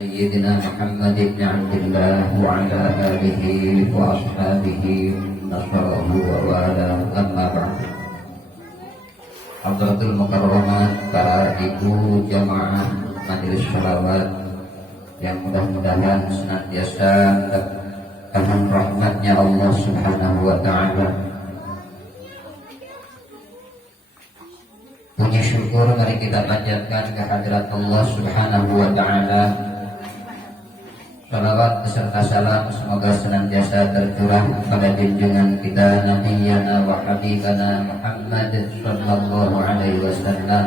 سيدنا محمد بن عبد الله وعلى آله وأصحابه نصره ووالاه. أما بعد. Hadratul Mukarramat, para ibu jamaah majelis sholawat yang mudah-mudahan senantiasa tahan rahmatnya Allah Subhanahu wa Ta'ala. Puji syukur mari kita panjatkan kehadirat Allah Subhanahu wa Ta'ala. Salawat beserta salam semoga senantiasa tercurah pada junjungan kita Nabiyyana wa Habibana Muhammad sallallahu alaihi wasallam,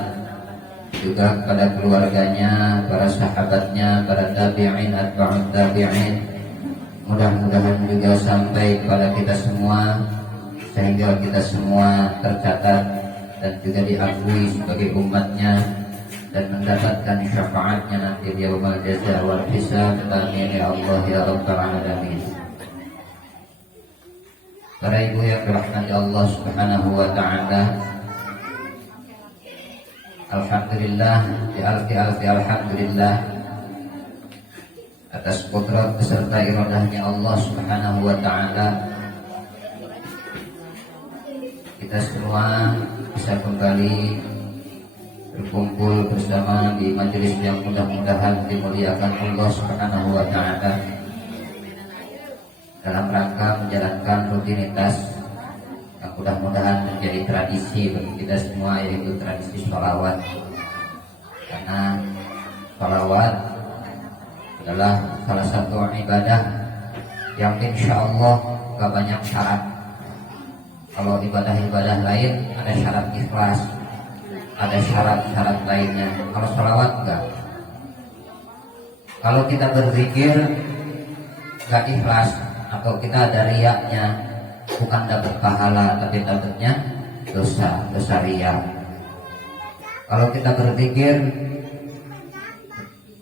juga pada keluarganya, para sahabatnya, para tabi'in, atba'ut tabi'in. Mudah-mudahan juga sampai kepada kita semua, sehingga kita semua tercatat dan juga diakui sebagai umatnya dan mendapatkan syafaatnya nanti di yaumul jaza wal hisab. Amin ya Allah ya rabbal alamin. Para ibu yang dirahmati Allah Subhanahu wa Ta'ala, alhamdulillah alhamdulillah atas qudrat beserta iradahnya Allah Subhanahu wa Ta'ala, kita semua bisa kembali berkumpul bersama di majelis yang mudah-mudahan dimuliakan Allah Subhanahu wa Ta'ala dalam rangka menjalankan rutinitas yang mudah-mudahan menjadi tradisi bagi kita semua, yaitu tradisi sholawat. Karena sholawat adalah salah satu ibadah yang insya Allah gak banyak syarat. Kalau ibadah-ibadah lain ada syarat ikhlas, ada syarat-syarat lainnya. Kalau sholawat enggak. Kalau kita berzikir enggak ikhlas, atau kita ada riyaknya, bukan dapat pahala tapi dapatnya dosa riya. Kalau kita berzikir,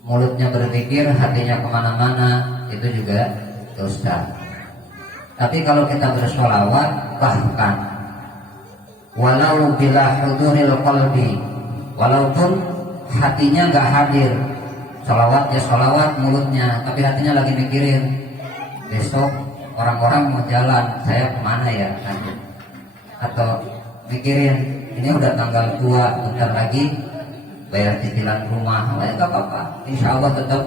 mulutnya berzikir, hatinya kemana-mana, itu juga dosa. Tapi kalau kita bersholawat, bahkan walau bila huduril qalbi, walaupun hatinya nggak hadir, sholawat ya sholawat mulutnya, tapi hatinya lagi mikirin besok orang-orang mau jalan, saya kemana ya nanti, atau mikirin ini udah tanggal tua, bentar lagi bayar cicilan rumah, ya nggak apa-apa, insya Allah tetap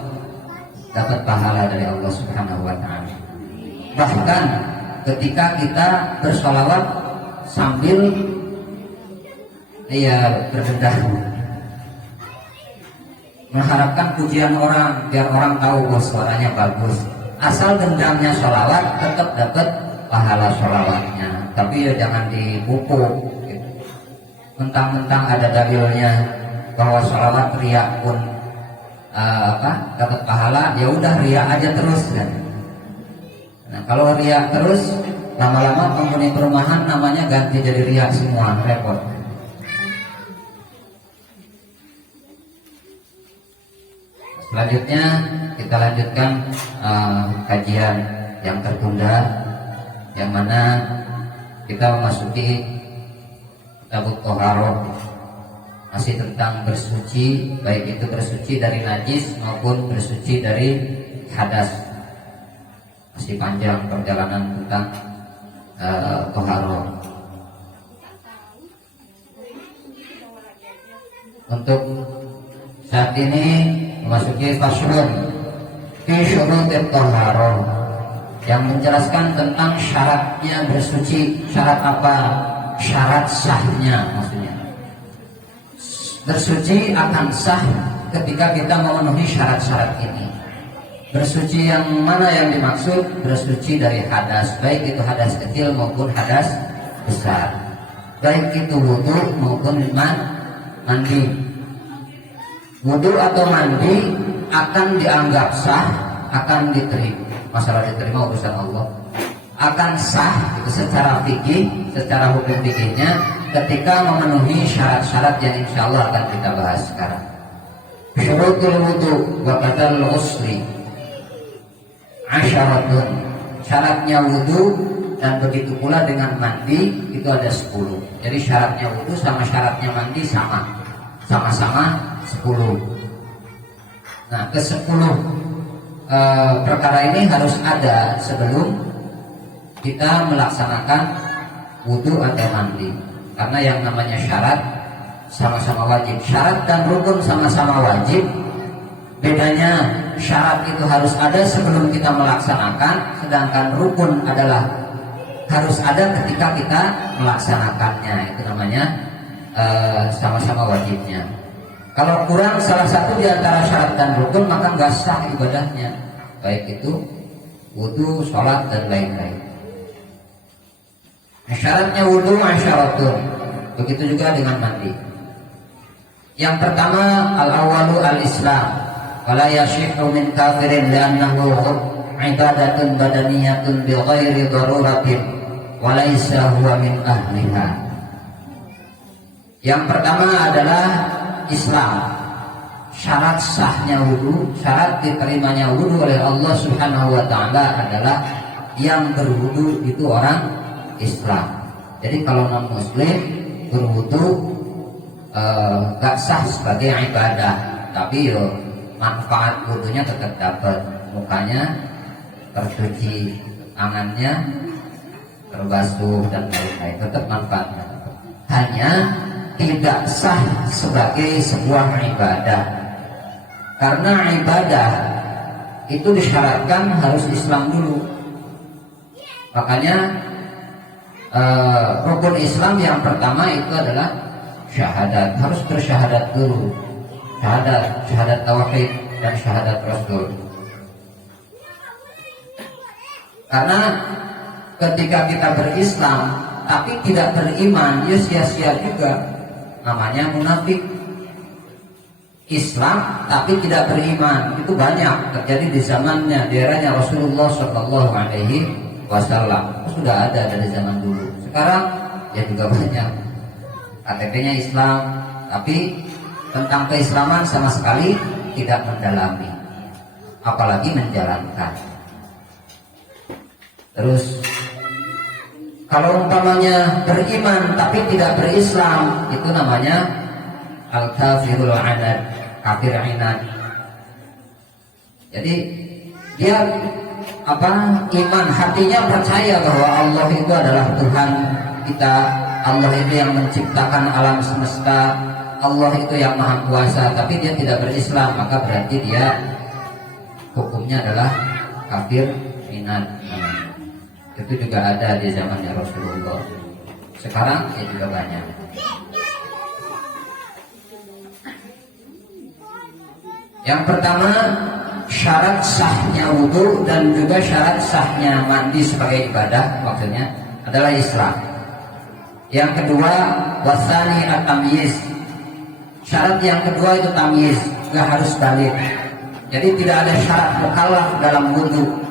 dapat pahala dari Allah Subhanahu wa Ta'ala. Bahkan ketika kita bersholawat sambil berdendah, mengharapkan pujian orang, biar orang tahu bahwa suaranya bagus, asal dendamnya sholawat tetap dapat pahala sholawatnya. Tapi ya jangan dipupuk gitu. Mentang-mentang ada dalilnya bahwa sholawat riya pun dapat pahala, ya udah riya aja terus kan. Nah, kalau riya terus, lama-lama penghuni perumahan namanya ganti jadi riya semua, repot. Selanjutnya kita lanjutkan kajian yang tertunda, yang mana kita memasuki Kitabut Thaharah, masih tentang bersuci, baik itu bersuci dari najis maupun bersuci dari hadas. Masih panjang perjalanan tentang Thaharah. Untuk saat ini memasuki faslun fi syurutit thaharah, yang menjelaskan tentang syaratnya bersuci. Syarat apa? Syarat sahnya, maksudnya bersuci akan sah ketika kita memenuhi syarat-syarat ini. Bersuci yang mana yang dimaksud? Bersuci dari hadas, baik itu hadas kecil maupun hadas besar, baik itu wudu maupun mandi. Wudu atau mandi akan dianggap sah, akan diterima. Masalah diterima urusan Allah. Akan sah secara fikih, secara hukum fikihnya, ketika memenuhi syarat-syarat yang insya Allah akan kita bahas sekarang. Syurutul wudu wa qadal ghusli asyaratun. Syaratnya wudu dan begitu pula dengan mandi itu ada 10. Jadi syaratnya wudu sama syaratnya mandi sama-sama 10. Nah, ke-10 perkara ini harus ada sebelum kita melaksanakan wudhu atau mandi. Karena yang namanya syarat sama-sama wajib. Syarat dan rukun sama-sama wajib. Bedanya syarat itu harus ada sebelum kita melaksanakan, sedangkan rukun adalah harus ada ketika kita melaksanakannya. Itu namanya sama-sama wajibnya. Kalau kurang salah satu di antara syarat dan rukun, maka nggak sah ibadahnya, baik itu wudhu, sholat, dan lain-lain. Syaratnya wudhu masyaratun, begitu juga dengan mandi. Yang pertama, al-awwalu al-islam, wala yashihu min kafirin li'annahu ibadatun badaniyatun bi ghairi daruratin wa laysa huwa min ahliha. Yang pertama adalah Islam. Syarat sahnya wudhu, syarat diterimanya wudhu oleh Allah Subhanahu wa ta'ala adalah yang berwudhu itu orang Islam. Jadi kalau non muslim berwudhu gak sah sebagai ibadah, tapi yo manfaat wudhunya tetap dapat. Mukanya tercuci, tangannya terbasuh dan lain-lain, tetap manfaatnya. Hanya tidak sah sebagai sebuah ibadah, karena ibadah itu disyaratkan harus Islam dulu. Makanya rukun Islam yang pertama itu adalah syahadat, harus bersyahadat dulu, syahadat tauhid dan syahadat rasul. Karena ketika kita berislam tapi tidak beriman, ya sia-sia juga, namanya munafik. Islam tapi tidak beriman itu banyak terjadi di zamannya, di eranya Rasulullah Shallallahu Alaihi Wasallam. Sudah ada dari zaman dulu. Sekarang ya juga banyak KTP-nya Islam, tapi tentang keislaman sama sekali tidak mendalami, apalagi menjalankan. Terus kalau umpamanya beriman tapi tidak berislam, itu namanya al-kafirul anad, kafir inad. Jadi dia iman hatinya percaya bahwa Allah itu adalah Tuhan kita, Allah itu yang menciptakan alam semesta, Allah itu yang maha kuasa, tapi dia tidak berislam, maka berarti dia hukumnya adalah kafir inad. Itu juga ada di zamannya Rasulullah. Sekarang ya juga banyak. Yang pertama, syarat sahnya wudhu dan juga syarat sahnya mandi sebagai ibadah, maksudnya adalah Islam. Yang kedua, wasani at-tamyiz. Syarat yang kedua itu tamyiz, nggak harus balik. Jadi tidak ada syarat mukallaf dalam wudhu.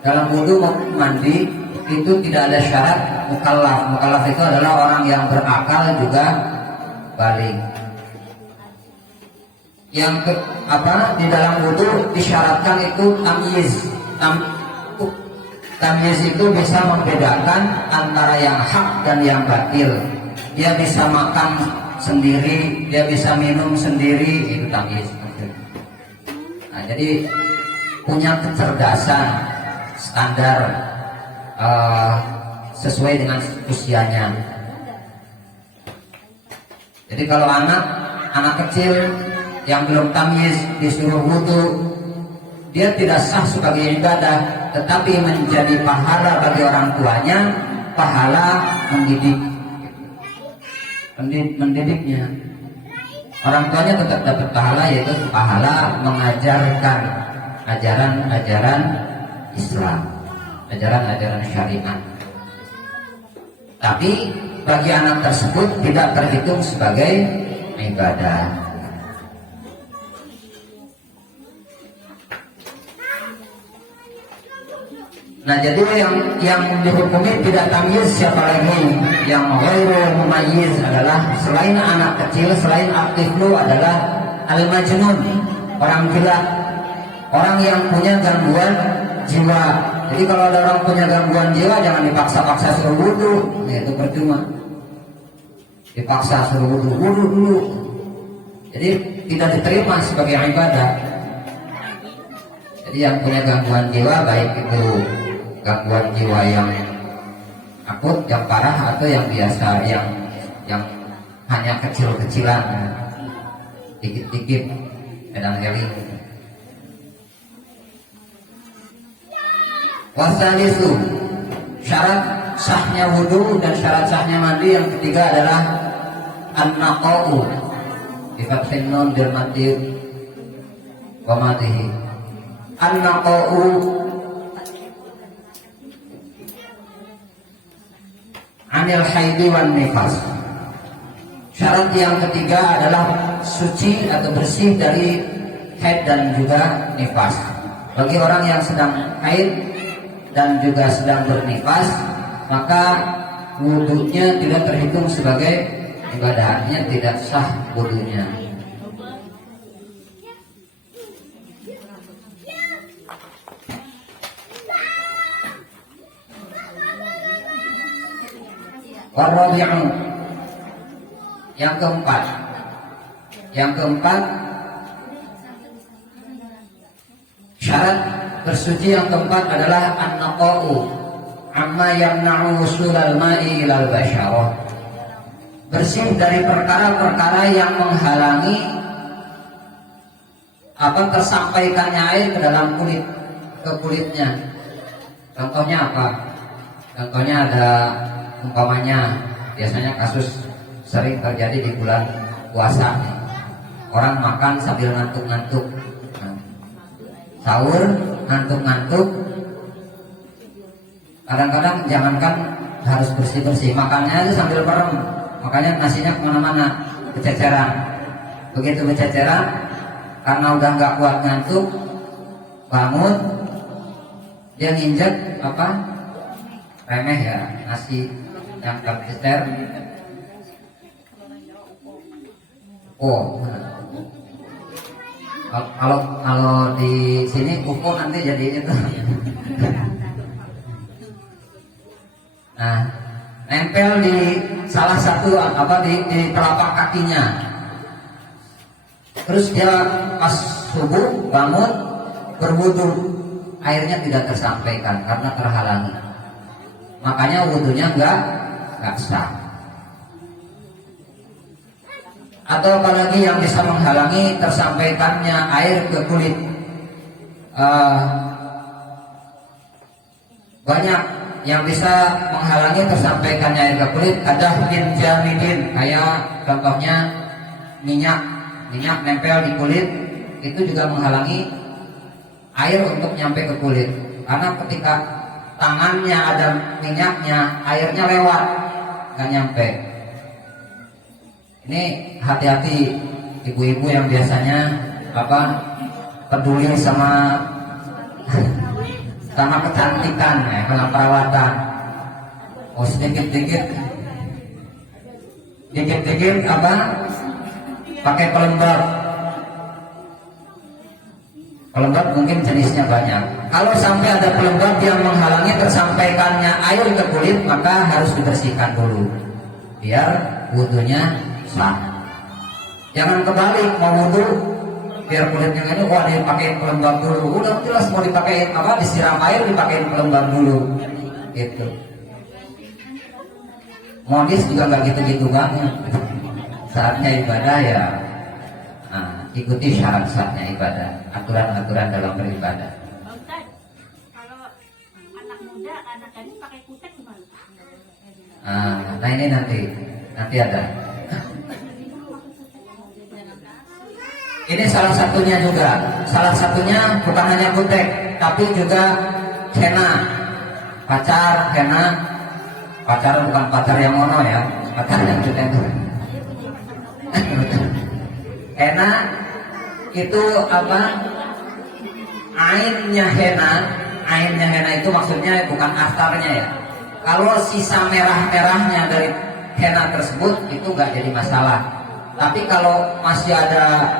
Dalam wudhu mandi itu tidak ada syarat mukallaf. Mukallaf itu adalah orang yang berakal juga balik. Yang di dalam wudhu disyaratkan itu tamyiz. Tamyiz itu bisa membedakan antara yang hak dan yang batil. Dia bisa makan sendiri, dia bisa minum sendiri, itu tamyiz. Nah, jadi punya kecerdasan standar sesuai dengan usianya. Jadi kalau anak kecil yang belum tamyiz disuruh wudhu, dia tidak sah sebagai ibadah, tetapi menjadi pahala bagi orang tuanya, pahala mendidiknya. Orang tuanya tetap dapat pahala, yaitu pahala mengajarkan ajaran-ajaran Islam, ajaran-ajaran syariat. Tapi bagi anak tersebut tidak terhitung sebagai ibadah. Nah, jadi yang dihukumi tidak tamyiz siapa lagi? Yang ghairu mumayyiz adalah selain anak kecil, selain aktiflu adalah al-majnun, orang gila, orang yang punya gangguan jiwa. Jadi kalau ada orang punya gangguan jiwa, jangan dipaksa-paksa suruh wudhu, itu percuma. Dipaksa suruh wudhu dulu, jadi tidak diterima sebagai ibadah. Jadi yang punya gangguan jiwa, baik itu gangguan jiwa yang akut, yang parah, atau yang biasa, yang hanya kecil-kecilan, dikit-dikit, kadang-kadang. Wasalisu, syarat sahnya wudu dan syarat sahnya mandi yang ketiga adalah an-naqa'u bi fathhin nun bil mati wa matihi. An-naqa'u anil haidi wan nifas. Syarat yang ketiga adalah suci atau bersih dari haid dan juga nifas. Bagi orang yang sedang haid dan juga sedang bernifas, maka wudunya tidak terhitung sebagai ibadahnya, tidak sah wudunya. Warabi'u, yang keempat syarat bersuci yang keempat adalah an-naqa'u amma yamna'u wusulal ma'i ilal basyarah. Bersih dari perkara-perkara yang menghalangi tersampaikannya air ke dalam kulitnya. Contohnya apa? Contohnya ada, umpamanya biasanya kasus sering terjadi di bulan puasa. Orang makan sambil ngantuk-ngantuk, sahur ngantuk-ngantuk. Kadang-kadang jangankan harus bersih-bersih, makannya aja sambil merem, makanya nasinya kemana-mana, kececeran. Begitu kececeran, karena udah nggak kuat ngantuk, bangun, dia nginjek remeh ya, nasi yang tercecer. Kalau di sini upo nanti jadi itu. Nah, nempel di salah satu di telapak kakinya. Terus dia pas subuh bangun berwudu, airnya tidak tersampaikan karena terhalangi. Makanya wudunya nggak sah. Atau apalagi yang bisa menghalangi tersampaikannya air ke kulit. Banyak yang bisa menghalangi tersampaikannya air ke kulit. Ada min jamidin, kayak contohnya minyak nempel di kulit, itu juga menghalangi air untuk nyampe ke kulit. Karena ketika tangannya ada minyaknya, airnya lewat, nggak nyampe. Ini hati-hati ibu-ibu yang biasanya peduli sama kecantikan, sama perawatan. Sedikit-dikit pakai pelembab. Pelembab mungkin jenisnya banyak. Kalau sampai ada pelembab yang menghalangi tersampaikannya air ke kulit, maka harus dibersihkan dulu biar wudunya sah. Jangan kebalik, mau wudu biar kulitnya ini dipakein pelembab dulu. Udah jelas mau dipakein disiram air, dipakein pelembab dulu. Gitu. Modis juga nggak gitu-gitu banget. Saatnya ibadah ya, ikuti syarat sahnya ibadah, aturan-aturan dalam beribadah. Kalau anak muda, anak gadis pakai kutek gimana? Nah ini nanti ada. Ini salah satunya bukan hanya kutek, tapi juga henna. Pacar bukan pacar yang mono ya, pacar yang kutek. Henna itu ainnya henna itu maksudnya bukan aftarnya ya. Kalau sisa merah-merahnya dari henna tersebut itu nggak jadi masalah. Tapi kalau masih ada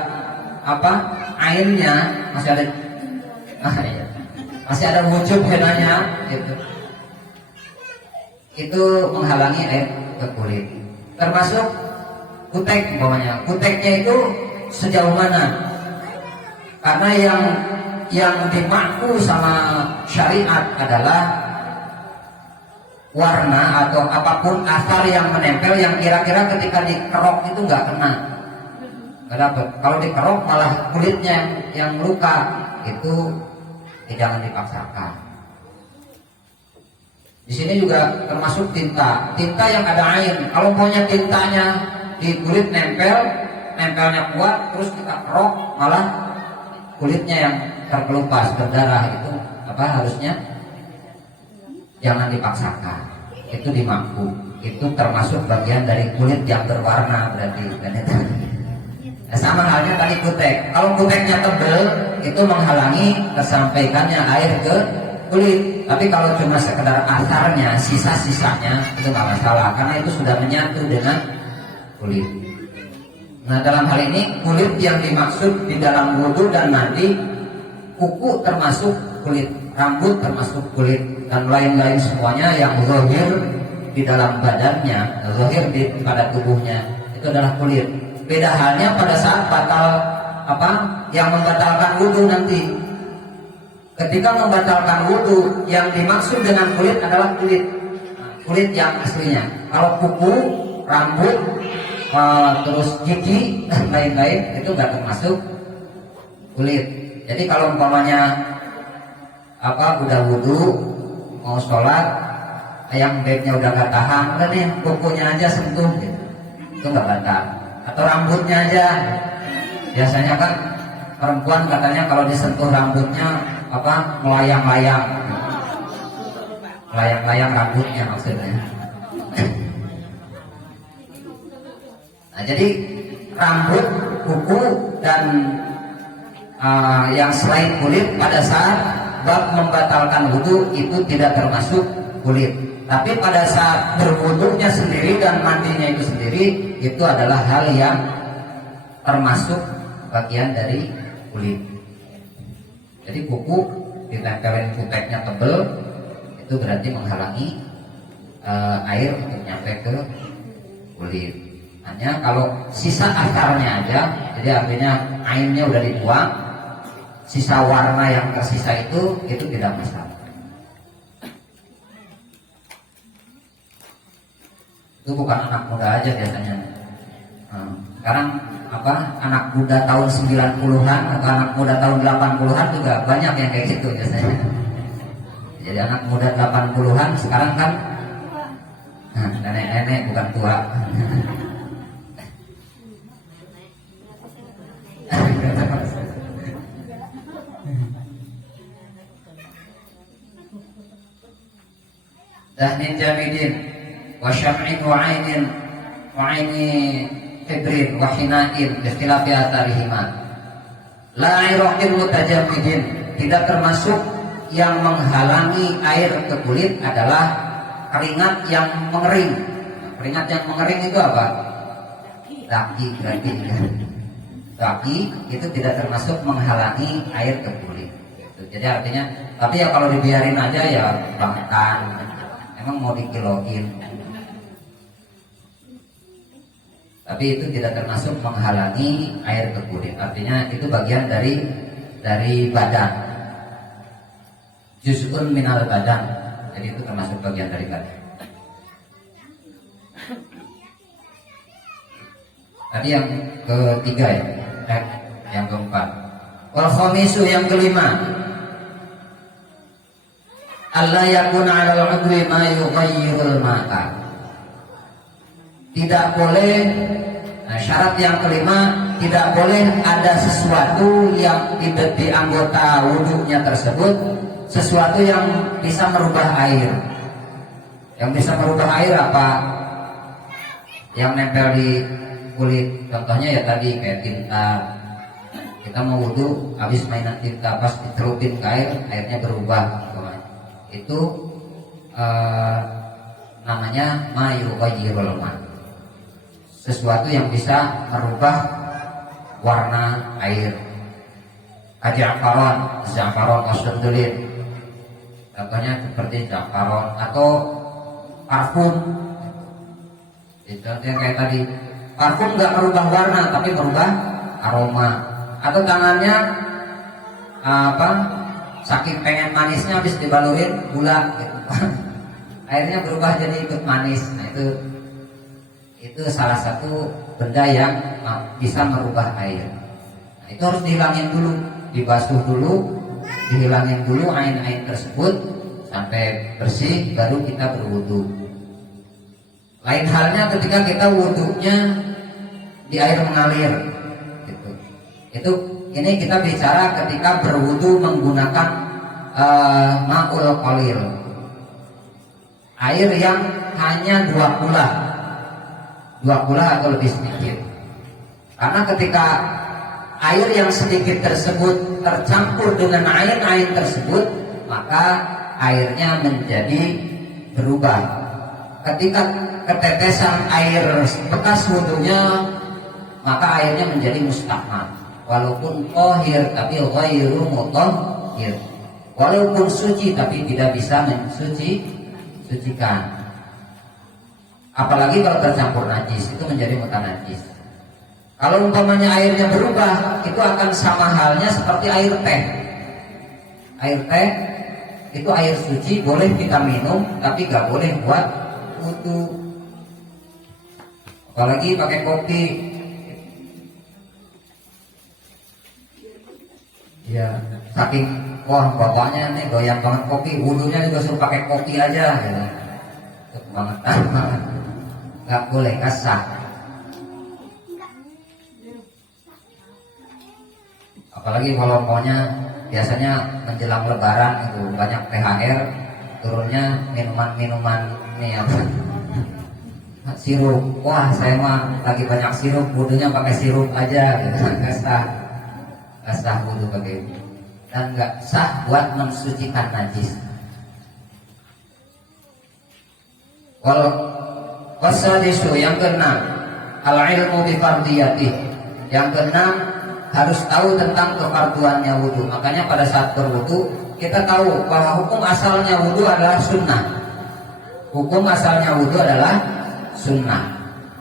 ainnya, masih ada wujud henanya gitu, itu menghalangi air ke kulit. Termasuk kutek umpamanya. Kuteknya itu sejauh mana? Karena yang yang dimaku sama syariat adalah warna atau apapun asar yang menempel yang kira-kira ketika dikerok itu nggak kena. Kenapa? Kalau dikerok malah kulitnya yang luka, itu jangan dipaksakan. Di sini juga termasuk tinta yang ada air. Kalau maunya tintanya di kulit nempelnya kuat, terus kita kerok malah kulitnya yang terkelupas berdarah, itu harusnya jangan dipaksakan. Itu dimaku. Itu termasuk bagian dari kulit yang berwarna berarti kan itu. Nah, sama halnya tadi kutek. Kalau kuteknya tebal itu menghalangi tersampaikannya air ke kulit. Tapi kalau cuma sekedar asarnya, sisa-sisanya itu nggak masalah karena itu sudah menyatu dengan kulit. Nah, dalam hal ini kulit yang dimaksud di dalam wudu dan mandi, kuku termasuk kulit, rambut termasuk kulit, dan lain-lain semuanya yang zahir di dalam badannya, zahir pada tubuhnya itu adalah kulit. Beda halnya pada saat yang membatalkan wudu nanti. Ketika membatalkan wudu, yang dimaksud dengan kulit adalah kulit yang aslinya. Kalau kuku, rambut, terus gigi dan lain-lain itu nggak termasuk kulit. Jadi kalau umpamanya udah wudu mau sholat, yang bednya udah nggak tahan, udah nih kukunya aja sentuh gitu, itu nggak batal. Atau rambutnya aja, biasanya kan perempuan katanya kalau disentuh rambutnya melayang-layang rambutnya maksudnya. Nah, jadi rambut, kuku dan yang selain kulit pada saat bab membatalkan wudu itu tidak termasuk kulit. Tapi pada saat berwudunya sendiri dan mandinya itu sendiri, itu adalah hal yang termasuk bagian dari kulit. Jadi kuku ditempelin kuteknya tebel, itu berarti menghalangi air untuk nyampe ke kulit. Hanya kalau sisa akarnya aja, jadi artinya airnya udah dibuang, sisa warna yang tersisa itu tidak masalah. Itu bukan anak muda aja biasanya. Sekarang anak muda tahun 90-an atau anak muda tahun 80-an juga banyak yang kayak gitu biasanya. Jadi anak muda 80-an sekarang kan nenek-nenek bukan tua. Dahnin jamidin wa syam'in wa ainin wa aini fibrin wa hinain bikhtilafi atharihima. La iraqin mutajamidin, tidak termasuk yang menghalangi air ke kulit adalah keringat yang mengering. Keringat yang mengering itu apa? Daki berarti. Daki itu tidak termasuk menghalangi air ke kulit. Jadi artinya, tapi ya kalau dibiarin aja ya bahkan emang mau dikiloin. Tapi itu tidak termasuk menghalangi air ke kulit. Artinya itu bagian dari badan. Juz'un minal badan. Jadi itu termasuk bagian dari badan. Tadi yang ketiga ya, yang keempat. Wal khamisu yang kelima. Allah yakuna 'alal 'udwi ma yughayyirul ma'a. Tidak boleh, syarat yang kelima, tidak boleh ada sesuatu yang di anggota wudunya tersebut, sesuatu yang bisa merubah air. Yang bisa merubah air apa? Yang nempel di kulit. Contohnya ya tadi kayak tinta. Kita mau wudu, habis mainan tinta, pas dicelupin ke air, airnya berubah. Itu namanya ma yughayyirul ma'. Sesuatu yang bisa merubah warna air. Za'faron wasundulin. Contohnya seperti za'faron atau parfum. Contohnya kayak tadi, parfum nggak merubah warna tapi merubah aroma. Atau tangannya apa saking pengen manisnya habis dibalurin gula gitu. Airnya berubah jadi ikut manis. Nah itu salah satu benda yang bisa merubah air. Nah, itu harus dihilangin dulu, dibasuh dulu, dihilangin dulu air tersebut sampai bersih, baru kita berwudu. Lain halnya ketika kita wudunya di air mengalir, gitu. Ini kita bicara ketika berwudu menggunakan ma'ul qalil, air yang hanya 2 kula atau lebih sedikit. Karena ketika air yang sedikit tersebut tercampur dengan air tersebut, maka airnya menjadi berubah. Ketika ketetesan air bekas wudunya, maka airnya menjadi mustahmad. Walaupun tohir tapi ghairu mutahhir. Walaupun suci tapi tidak bisa mensucikan. Apalagi kalau tercampur najis, itu menjadi mutanajis. Kalau umpamanya airnya berubah, itu akan sama halnya seperti air teh. Air teh itu air suci, boleh kita minum, tapi gak boleh buat wudu. Apalagi pakai kopi. Ya, saking wah bapaknya nih doyan banget kopi, wudunya juga suruh pakai kopi aja. Ya. Kebangetan banget. Gak boleh kasar. Apalagi kalau maunya biasanya menjelang lebaran itu banyak THR, turunnya minuman-minuman ini apa? Sirup. Wah, saya mah lagi banyak sirup, wudunya pakai sirup aja gitu. Gak sah wudu pakai itu. Dan gak sah buat mensucikan najis. Kalau wasadisu yang keenam, al-ilmu bi fardiyatih. Yang keenam, harus tahu tentang kefarduannya wudu. Makanya pada saat berwudu kita tahu bahwa hukum asalnya wudu adalah sunnah. Hukum asalnya wudu adalah sunnah.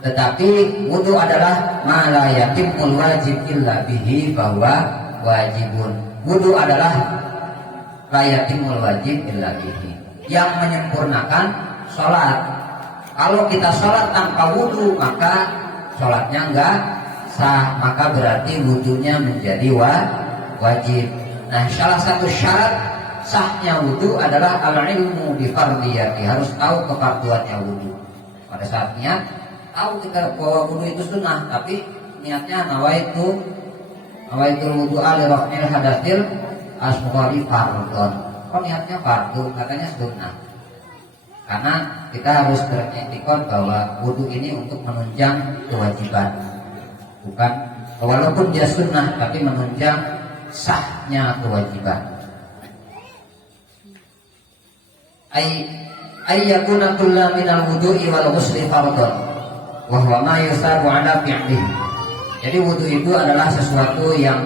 Tetapi wudu adalah ma la yatimul wajib illa bihi, bahwa wajibun. Wudu adalah la yatimul wajib illa bihi, yang menyempurnakan sholat. Kalau kita sholat tanpa wudu, maka sholatnya enggak sah, maka berarti wudunya menjadi wajib. Nah, salah satu syarat sahnya wudu adalah al-ilmu bi fardiyati, harus tahu kefarduannya wudu. Pada saat niat, tahu kita bahwa wudu itu sunnah, tapi niatnya nawaitu wudu li raf'il hadatsil asghari fardhon. Kok niatnya fardu, katanya sunnah. Karena kita harus beriktikad bahwa wudu ini untuk menunjang kewajiban, bukan walaupun dia sunnah tapi menunjang sahnya kewajiban. Ayyakuna kullu minal wudu'i wal ghusli fardhon wa huwa ma yusabu ala fi'lihi. Jadi wudu itu adalah sesuatu yang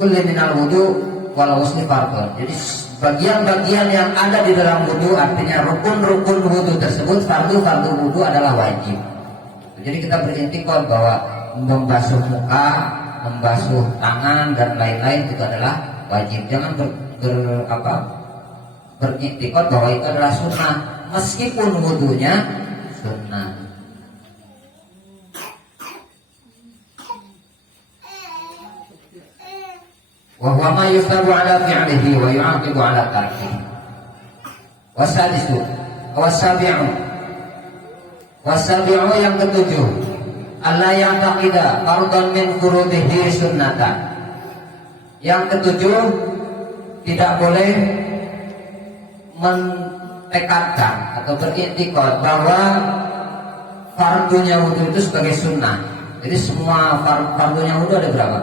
kullu minal wudu' wal ghusli fardhon. Jadi bagian-bagian yang ada di dalam wudu, artinya rukun-rukun wudu tersebut, fardu wudu adalah wajib. Jadi kita beriktikad bahwa membasuh muka, membasuh tangan dan lain-lain itu adalah wajib. Jangan beriktikad bahwa itu adalah sunnah, meskipun wudunya sunnah. Wa huwa ma yusabu ala fi'lihi wa yu'aqibu ala tarkihi. Wasadisu wasabi'u yang ketujuh, alla ya'taqida fardhan min furudihi sunnatan. Yang ketujuh, tidak boleh mentekadkan atau beriktikad bahwa fardunya wudu itu sebagai sunnah. Jadi semua fardunya wudu ada berapa?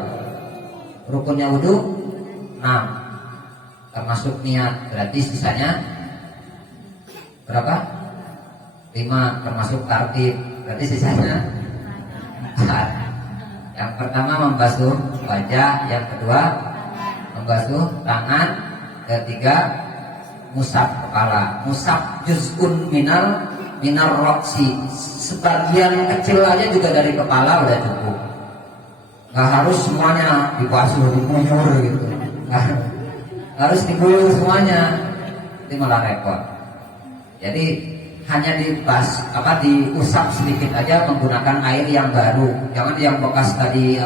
Rukunnya wudu 6, termasuk niat, berarti sisanya berapa? 5, termasuk tartib, berarti sisanya 4. Yang pertama membasuh wajah, yang kedua membasuh tangan, ketiga musab kepala. Musab juz'un minar roksi, sebagian kecil aja juga dari kepala udah cukup. Nggak harus semuanya dibasuh, diguyur gitu. Nggak, harus diguyur semuanya, itu malah repot. Jadi hanya diusap sedikit aja menggunakan air yang baru, jangan yang bekas tadi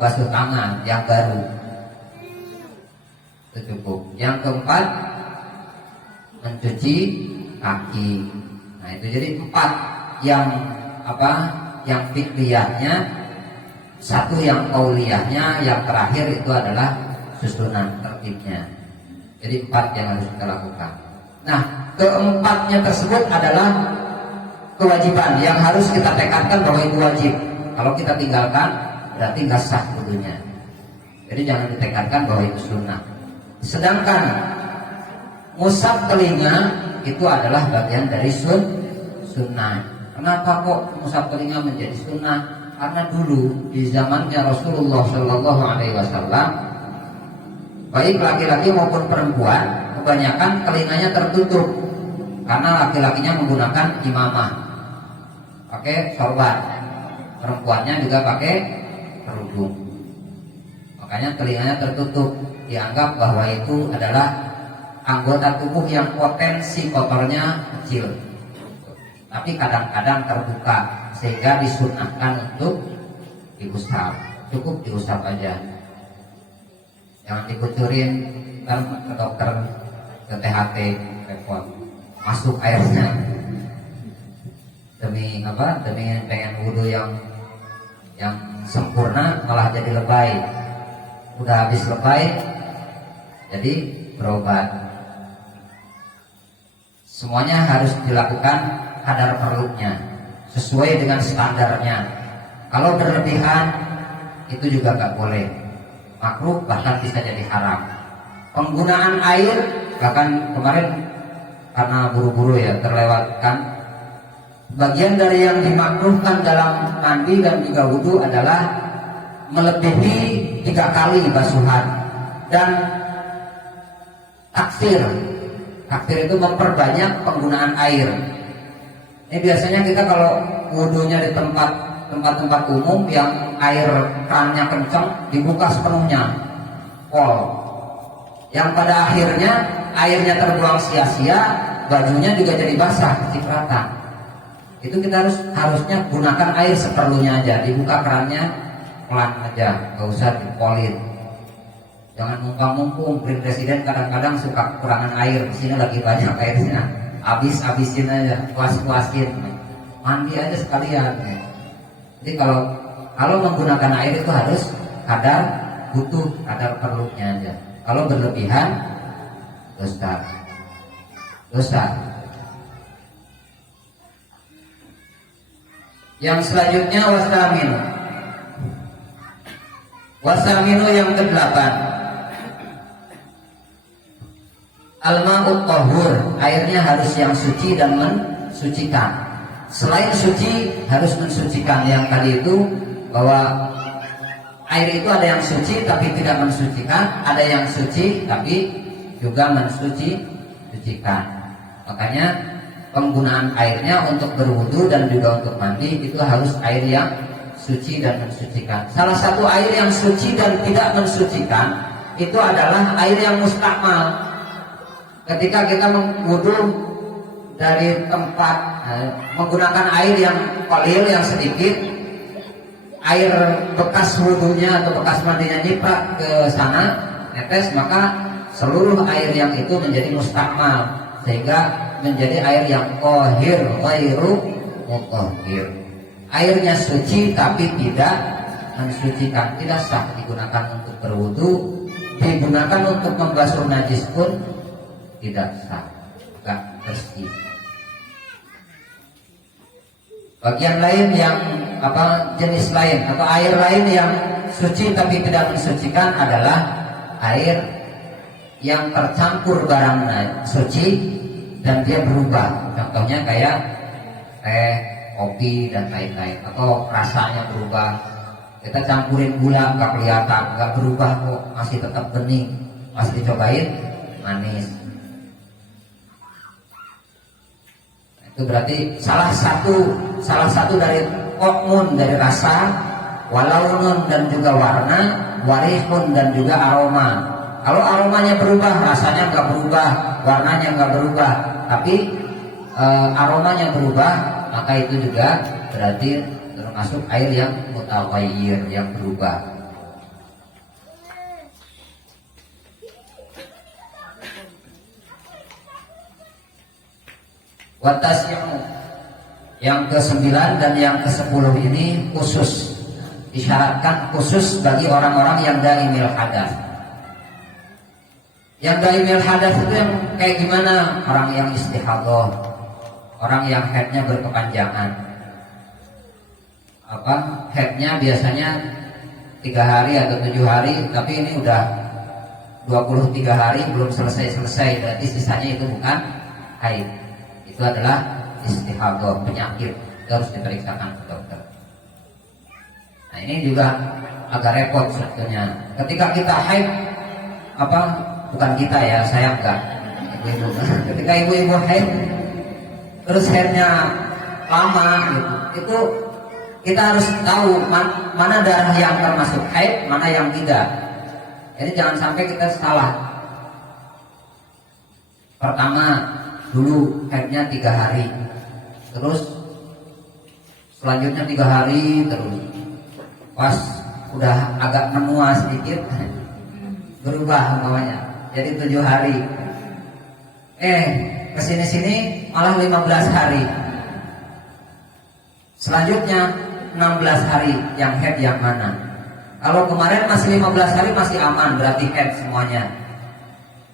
basuh tangan, yang baru. Itu cukup. Yang keempat, mencuci kaki. Nah itu jadi 4 yang fiqhiyahnya, 1 yang qauliyahnya, yang terakhir itu adalah susunan tertibnya. Jadi 4 yang harus kita lakukan. Nah, keempatnya tersebut adalah kewajiban yang harus kita tekadkan bahwa itu wajib. Kalau kita tinggalkan berarti nggak sah wudunya. Jadi jangan ditekadkan bahwa itu sunnah. Sedangkan ngusap telinga itu adalah bagian dari sunnah. Kenapa kok ngusap telinga menjadi sunnah? Karena dulu di zamannya Rasulullah Shallallahu Alaihi Wasallam, baik laki-laki maupun perempuan, kebanyakan telinganya tertutup karena laki-lakinya menggunakan imamah, pakai sorban, perempuannya juga pakai kerudung. Makanya telinganya tertutup, dianggap bahwa itu adalah anggota tubuh yang potensi kotornya kecil, tapi kadang-kadang terbuka sehingga disunahkan untuk diusap. Cukup diusap aja, jangan dikucurin. Kan ke dokter, ke THT, repot, masuk airnya demi pengen wudhu yang sempurna malah jadi lebay. Udah habis lebay jadi berobat. Semuanya harus dilakukan kadar perlunya, sesuai dengan standarnya. Kalau berlebihan itu juga nggak boleh, makruh, bahkan bisa jadi haram. Penggunaan air, bahkan kemarin karena buru-buru ya terlewatkan, bagian dari yang dimakruhkan dalam mandi dan juga wudhu adalah melebihi 3 kali basuhan dan taksir. Taksir itu memperbanyak penggunaan air. Ini biasanya kita kalau wudhunya di tempat-tempat umum yang air krannya kencang, dibuka sepenuhnya, pol. Yang pada akhirnya airnya terbuang sia-sia, bajunya juga jadi basah, kecipratan. Itu kita harusnya gunakan air seperlunya aja, dibuka kerannya pelan aja, nggak usah dipolin. Jangan mumpung-mumpung. Presiden kadang-kadang suka kekurangan air, di sini lagi banyak airnya, habisin aja, puas-puasin, mandi aja sekalian. Jadi kalau menggunakan air itu harus kadar perlunya aja. Kalau berlebihan dosa. Yang selanjutnya wasaminu yang ke-8, al-ma'ut tahur, airnya harus yang suci dan mensucikan. Selain suci harus mensucikan. Yang tadi itu bahwa air itu ada yang suci tapi tidak mensucikan, ada yang suci tapi juga mensucikan. Makanya penggunaan airnya untuk berwudu dan juga untuk mandi itu harus air yang suci dan mensucikan. Salah satu air yang suci dan tidak mensucikan itu adalah air yang mustakmal. Ketika kita berwudu dari tempat menggunakan air yang qalil, yang sedikit, air bekas wudunya atau bekas mandinya nyiprat ke sana, netes, maka seluruh air yang itu menjadi mustakmal, sehingga menjadi air yang qahir, ghairu mutahhir. Airnya suci tapi tidak mensucikan, tidak sah digunakan untuk berwudu. Digunakan untuk membasuh najis pun tidak sah, tidak bersih. Bagian lain yang jenis lain atau air lain yang suci tapi tidak mensucikan adalah air yang tercampur barang suci dan dia berubah. Contohnya kayak teh, kopi dan lain-lain, atau rasanya berubah. Kita campurin gula nggak kelihatan, nggak berubah kok, masih tetap bening. Pas dicobain manis. Itu berarti salah satu dari hukmun dari rasa walaunun dan juga warna, warihun dan juga aroma. Kalau aromanya berubah, rasanya nggak berubah, warnanya nggak berubah, tapi aromanya berubah, maka itu juga berarti termasuk air yang mutaghayyir, yang berubah. Yang ke-9 dan yang ke-10 ini khusus, disyaratkan khusus bagi orang-orang yang daimil hadas. Yang daimil hadas itu yang kayak gimana? Orang yang istihadhah, orang yang haidnya berkepanjangan. Haidnya biasanya 3 hari atau 7 hari, tapi ini udah 23 hari belum selesai, berarti sisanya itu bukan haid. Itu adalah istihadhah, penyakit, itu harus diperiksakan ke dokter. Nah ini juga agak repot sebetulnya. Ketika kita haid, bukan kita ya, saya enggak, ibu-ibu. Ketika ibu-ibu haid, terus haidnya lama, gitu, itu kita harus tahu mana darah yang termasuk haid, mana yang tidak. Jadi jangan sampai kita salah. Pertama, dulu haidnya 3 hari, terus selanjutnya 3 hari, terus pas udah agak menua sedikit berubah namanya jadi 7 hari, kesini-sini malah 15 hari, selanjutnya 16 hari. Yang haid yang mana? Kalau kemarin masih 15 hari masih aman, berarti haid semuanya.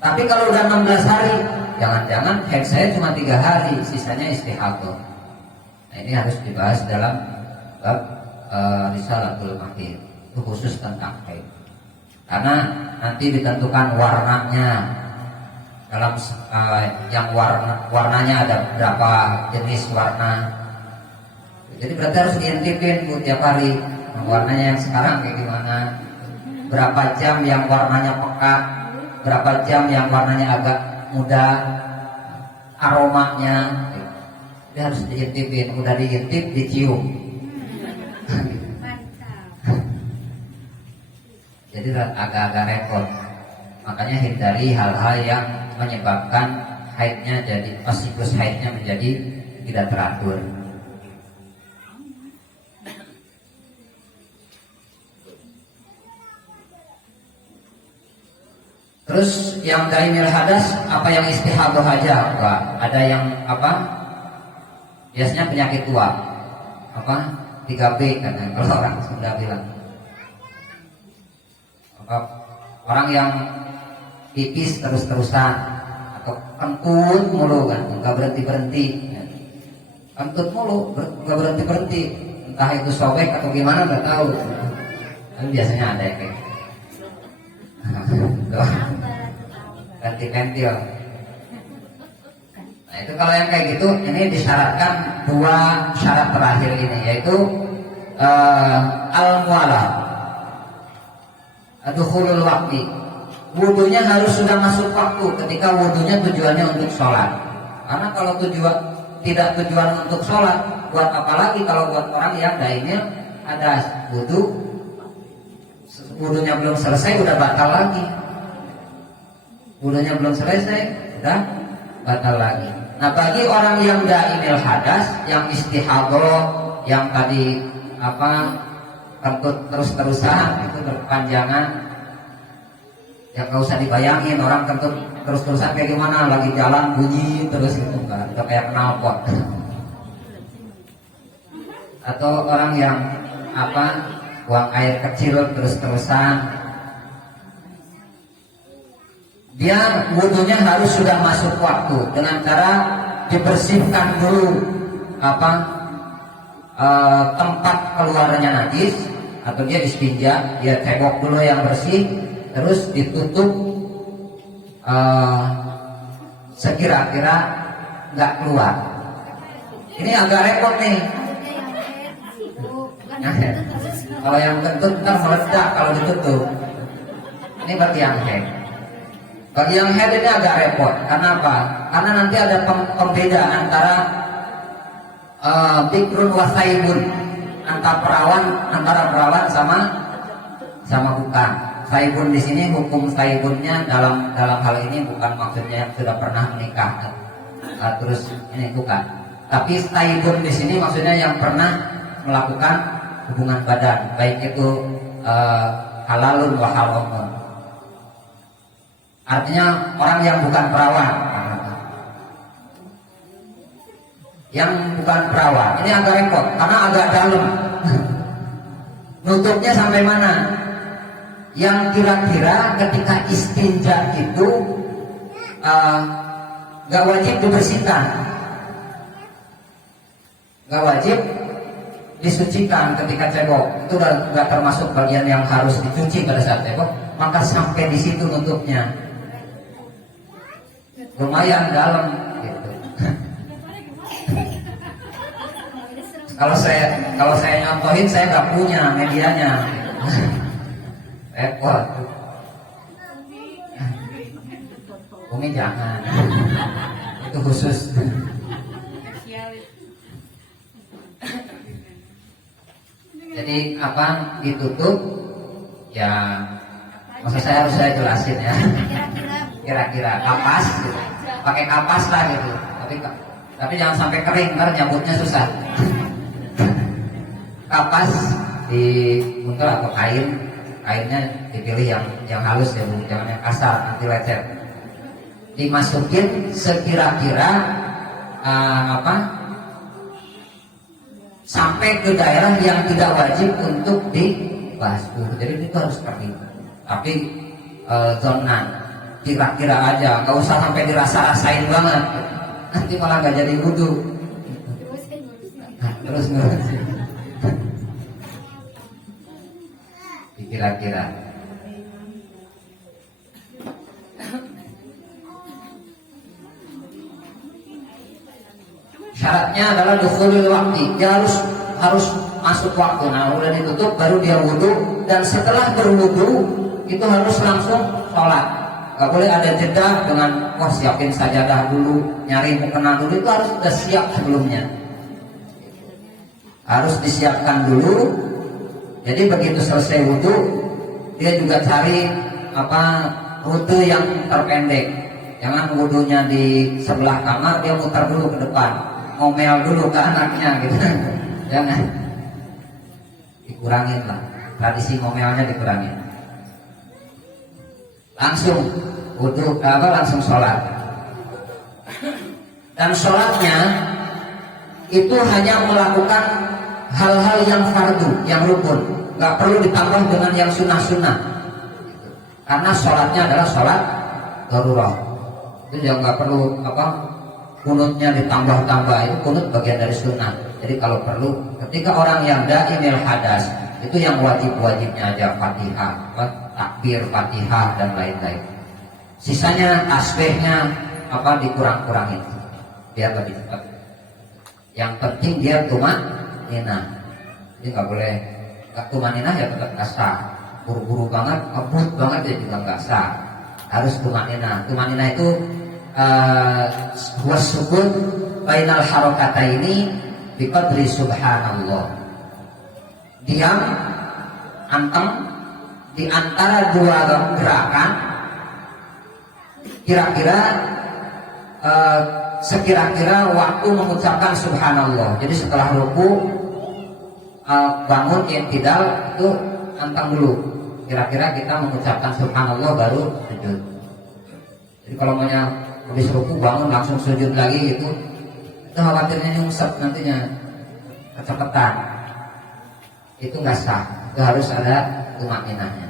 Tapi kalau udah 16 hari, jangan-jangan haid saya cuma 3 hari, sisanya istihadhah. Nah ini harus dibahas dalam bab Risalatul Mahid, itu khusus tentang haid. Karena nanti ditentukan warnanya. Dalam yang warnanya ada berapa jenis warna. Jadi berarti harus diintipin tiap hari warnanya yang sekarang kayak gimana. Berapa jam yang warnanya pekat, berapa jam yang warnanya agak muda, aromanya. Jadi harus diintipin, udah diintip dicium. Jadi agak-agak repot. Makanya hindari hal-hal yang menyebabkan haidnya jadi siklus haidnya menjadi tidak teratur. Terus yang daimil hadas, apa yang istihadhah aja? Enggak. Ada yang biasanya penyakit tua. 3B katanya kalau orang Sunda bilang. Orang yang pipis terus-terusan atau kentut mulu kan, nggak berhenti-berhenti, kentut mulu, nggak berhenti-berhenti, entah itu sobek atau gimana nggak tahu. Tapi biasanya ada yang kayak ganti pentil. Nah itu kalau yang kayak gitu, ini disyaratkan 2 syarat terakhir ini, yaitu al-muwalah, dukhulul waqti. Wudunya harus sudah masuk waktu ketika wudunya tujuannya untuk sholat. Karena kalau tidak tujuan untuk sholat, buat apa lagi kalau buat orang yang daimil hadas, wudunya belum selesai udah batal lagi. Wudunya belum selesai udah batal lagi. Nah bagi orang yang daimil hadas, yang istihadhah, yang tadi kentut terus-terusan itu berkepanjangan, ya nggak usah dibayangin orang kentut terus-terusan kayak gimana, lagi jalan bunyi terus gitu kan, udah kayak knalpot. Atau orang yang buang air kecil terus-terusan, dia wudunya harus sudah masuk waktu dengan cara dibersihkan dulu tempat keluarnya najis, atau dia istinja, dia cebok dulu yang bersih, terus ditutup sekira-kira nggak keluar. Ini agak repot nih. Kalau yang kentut ntar meledak kalau ditutup. Ini bagi yang haid. Bagi yang haid ini agak repot. Karena apa? Karena nanti ada pembeda antara bikrun wa saibun. antara perawan sama bukan. Saibun di sini hukum saibunnya dalam hal ini bukan maksudnya yang sudah pernah menikah. Terus ini bukan. Tapi saibun di sini maksudnya yang pernah melakukan hubungan badan, baik itu halalun wa haramun. Artinya orang yang bukan perawan. Yang bukan perawan ini agak repot karena agak dalam. Nutupnya sampai mana? Yang kira-kira ketika istinja itu gak wajib dibersihkan, gak wajib disucikan ketika cebok. Itu gak termasuk bagian yang harus dicuci pada saat cebok. Maka sampai di situ nutupnya lumayan dalam gitu. Kalau saya nyontohin, saya nggak punya medianya. Repot. Umi jangan. Itu khusus. Jadi apa ditutup? Ya, maksud saya harus saya jelasin ya. Kira-kira kapas, gitu. Pakai kapas lah gitu. Tapi jangan sampai kering, ntar nyabutnya susah. Kapas di muntel atau kainnya dipilih yang halus ya, jangan yang kasar, nanti lecet. Dimasukin sekira-kira sampai ke daerah yang tidak wajib untuk dibasuh. Jadi itu harus seperti itu. Tapi zona kira-kira aja, nggak usah sampai dirasa-rasain banget. Nanti malah nggak jadi wudu. Terus ngurusin. Kira-kira. Syaratnya adalah dukhulul waktu. Dia harus masuk waktu. Nah, udah ditutup baru dia wudu, dan setelah berwudu itu harus langsung sholat. Gak boleh ada jeda dengan siapin sajadah dulu, nyari mukena dulu. Itu harus sudah siap sebelumnya. Harus disiapkan dulu. Jadi begitu selesai wudu, dia juga cari rute yang terpendek. Jangan wudunya di sebelah kamar, dia muter dulu ke depan, ngomel dulu ke anaknya gitu. Jangan, dikurangin lah, tradisi ngomelnya dikurangin. Langsung wudu, langsung sholat. Dan sholatnya itu hanya melakukan hal-hal yang fardu, yang rukun, nggak perlu ditambah dengan yang sunnah-sunnah. Karena sholatnya adalah sholat darurah. Itu yang nggak perlu kunutnya ditambah-tambah, itu kunut bagian dari sunnah. Jadi kalau perlu, ketika orang yang daimil hadas, itu yang wajib-wajibnya aja Fatihah, takbir, Fatihah dan lain-lain. Sisanya tasbihnya dikurang-kurangin biar lebih cepat. Yang penting dia tumanina. Jadi nggak boleh tumanina ya tetap nggak sah. Buru-buru banget, ngebut banget ya juga nggak sah. Harus tumanina. Tumanina itu wasukun bainal harokataini biqadri subhanallah. Diam, anteng di antara dua gerakan. Kira-kira sekira-kira waktu mengucapkan subhanallah. Jadi setelah ruku bangun i'tidal itu anteng dulu. Kira-kira kita mengucapkan subhanallah baru sujud. Jadi kalau maunya habis ruku bangun langsung sujud lagi gitu, itu khawatirnya nyungsep nantinya kecepatan. Itu nggak sah. Itu harus ada tumakninahnya.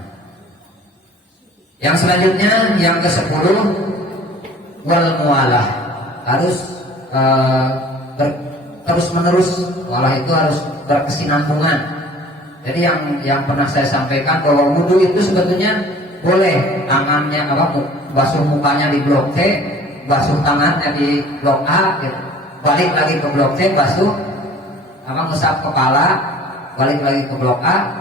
Yang selanjutnya yang ke-10 wal mualah. Harus terus menerus, walah itu harus berkesinambungan. Jadi yang pernah saya sampaikan bahwa wudu itu sebetulnya boleh tangannya basuh mukanya di blok C, basuh tangannya di blok A, gitu. Balik lagi ke blok C, basuh ngusap kepala, balik lagi ke blok A,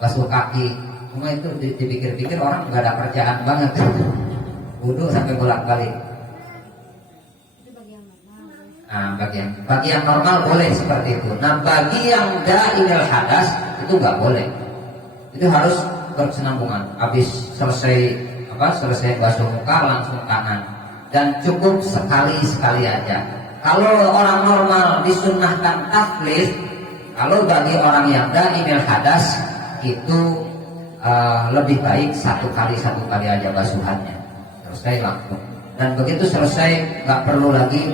basuh kaki. Cuma itu dipikir-pikir orang nggak ada kerjaan banget. Wudu sampai bolak-balik. Nah, bagi yang normal boleh seperti itu. Nah, bagi yang dailal hadas itu nggak boleh. Itu harus berkesinambungan. Habis selesai basuh muka langsung tangan, dan cukup sekali aja. Kalau orang normal disunnahkan taflis, kalau bagi orang yang dailal hadas itu lebih baik satu kali aja basuhannya, selesai langsung. Dan begitu selesai nggak perlu lagi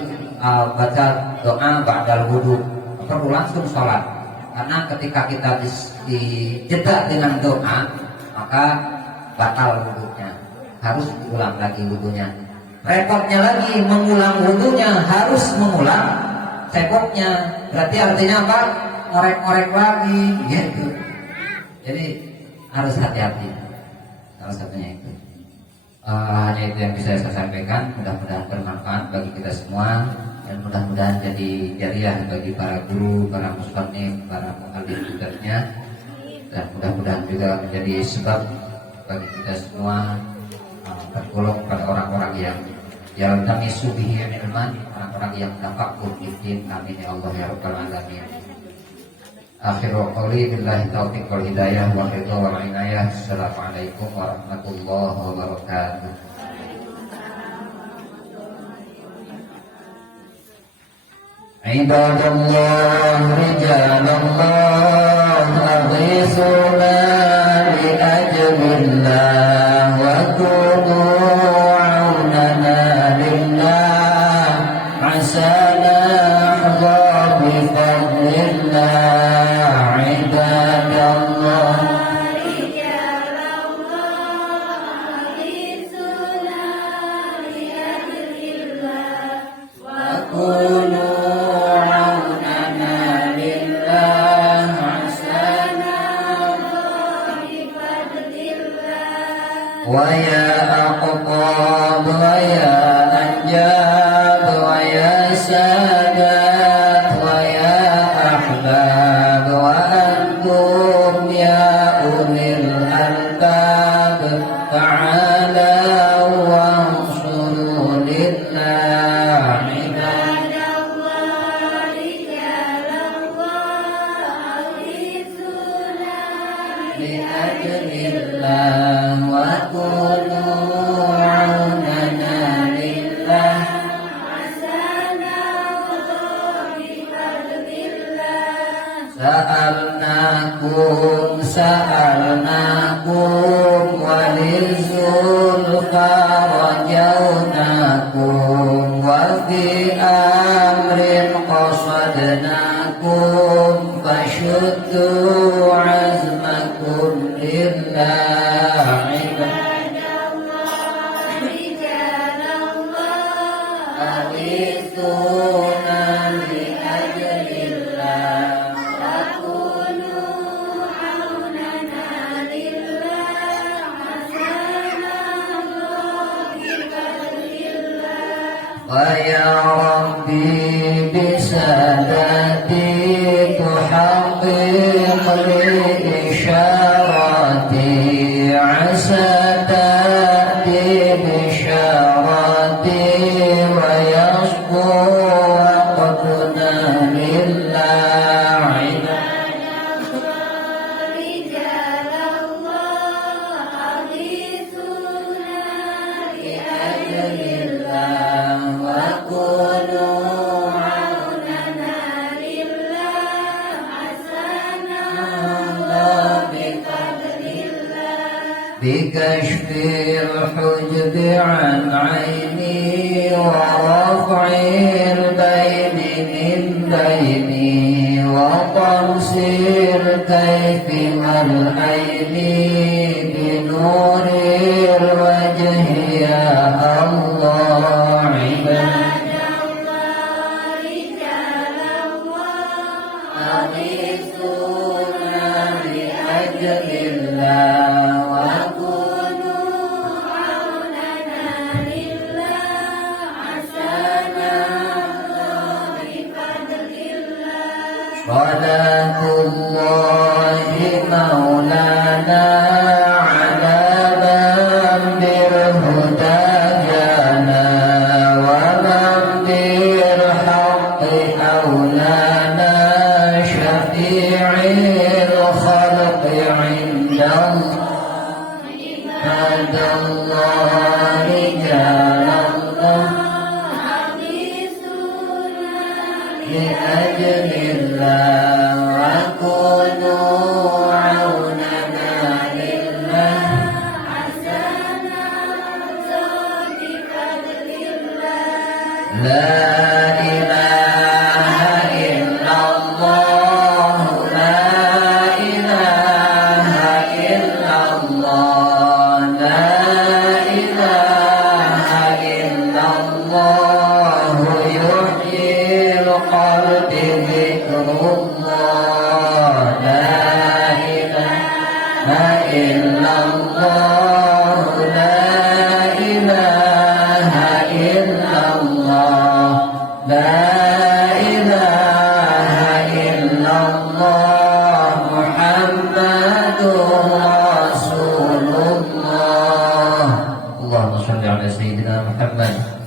baca doa ba'dal wudu, perlu langsung sholat. Karena ketika kita dijeda dengan doa, maka batal wudunya, harus diulang lagi wudunya. Repotnya lagi mengulang wudunya, harus mengulang cepoknya. Berarti artinya apa? Ngorek-ngorek lagi gitu. Jadi harus hati-hati. Salah satunya itu. Hanya itu yang bisa saya sampaikan. Mudah-mudahan bermanfaat bagi kita semua, dan mudah-mudahan jadi jariah bagi para guru, para musannif, para mu'allif tugasnya, dan mudah-mudahan juga menjadi sebab bagi kita semua tergolong pada orang-orang yang yaltamisu bihi ilman, orang-orang yang tafaqquh fi din. Amin ya Allah ya rabbal alamin. Akhirul qouli billahi taufiq wal hidayah wa ridha wal inayah. Assalamualaikum warahmatullahi wabarakatuh. Ibadallah rijalallah aghisuna li ajlillah wa kunu aunana lillah asana bi fadlillah. ويا أقطاب ويا أنجاب ويا سادات ويا أحباب وأنتم يا أولي الألباب تعالوا وانصروا لله عباد الله رجال الله أغيثونا لأجل الله وكونوا عوننا لله عسانا بفضل الله. سألناكم وللزلفى رجوناكم وفي أمر قصدناكم فشدوا عزمكم لله. عباد الله رجال الله أغيثونا لأجل الله وكونوا عوننا لله عسانا بفضل الله. ويا ربي بسادتي تحقق لي إشاراتي عسى تأتي بشاراتي ويصبو وقتنا لله. عباد الله رجال الله أغيثونا لأجل الله وكونوا عوننا لله عسانا بفضل الله. بكشف الحجب عن عيني ورفع البين من بيني وطمس الكيف والعين بنور الوجه يا الله. عباد الله رجال الله أغيثونا لأجل الله وكونوا عوننا لله عسانا بفضل الله. صلاة الله مولانا على من بالهدى جانا ومن بالحق La ilaha illallah, la ilaha illallah, la ilaha illallah, yuhyil qalbi dzikrullah, la ilaha illallah, la ilaha illallah, la ilaha illallah, Muhammadur Rasulullah. Allahumma shalli ala sayyidina Muhammad